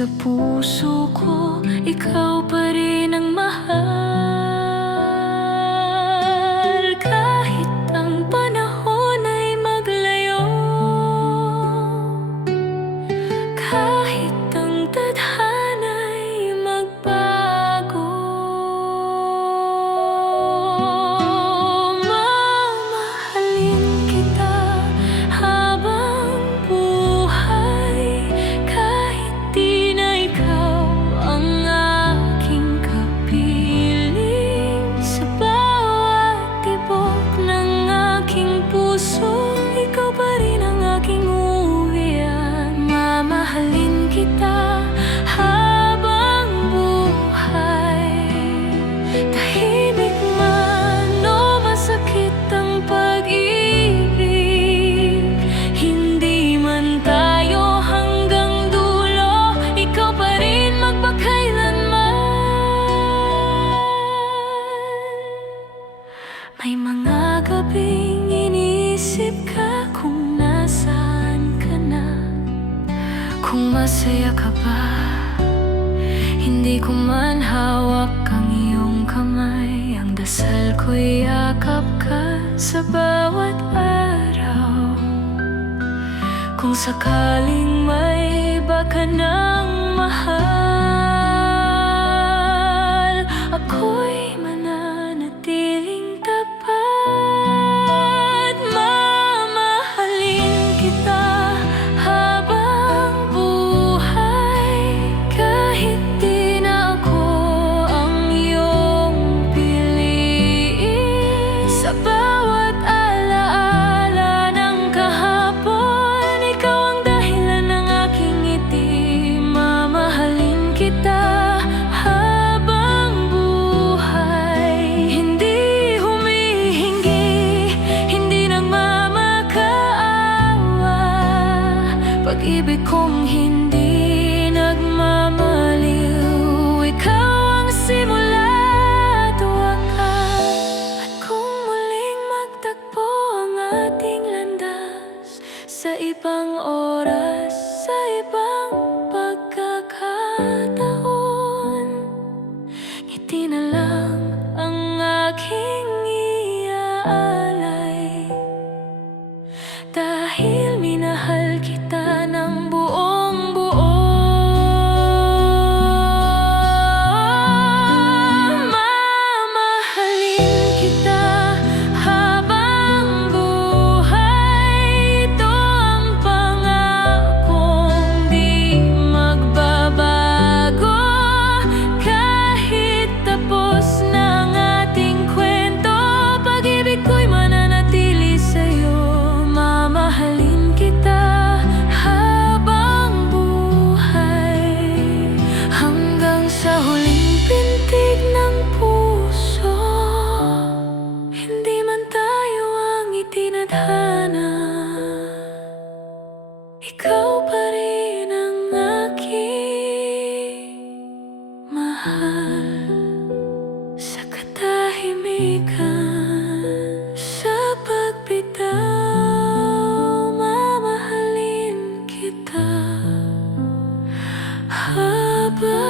sa puso ko, ikaw pa rin ang mahal. Kahit ang panahon ay maglayo, kahit ang tadhana'y magbago, mamahalin kita habang buhay. Kahit di na ikaw ang aking kapiling, sa bawat tibok ng aking puso, ikaw pa rin ang aking uwian. Mamahalin kita habang buhay. Tahimik man o masakit ang pag-ibig, hindi man tayo hanggang dulo, ikaw pa rin magpakailanman. May mga gabing iniisip ka kung nasaan ka na, kung masaya ka ba. Hindi ko man hawak ang iyong kamay, ang dasal ko'y yakap ka sa bawat araw. Kung sakaling may iba ka ng mahal, ako'y mananatiling tapat. Mamahalin kita habang buhay. Kahit di na ako ang iyong piliin, sa bawat alaala ng kahapon, ikaw ang dahilan ng aking ngiti. Mamahalin kita habang buhay. Hindi humihingi, hindi nagmamakaawa, pag-ibig kong hindi nagmamaliw. Ikaw ang simula at wakas. At kung muling magtagpo ang ating landas, sa ibang oras, sa ibang pagkakataon, ngiti na lang ang aking iaalay. Dahil minahal kita ng buong buo. Mamahalin kita habang buhay. Ito ang pangakong di magbabago. Kahit tapos na ang ating kwento, pag-ibig ko'y mananatili sa'yo. Mamahalin kita habang buhay, hanggang sa huling pintig ng puso. Hindi man tayo ang itinadhana, ikaw pa rin ang aking mahal. Sa katahimikan, sa pagbitaw, mamahalin kita habang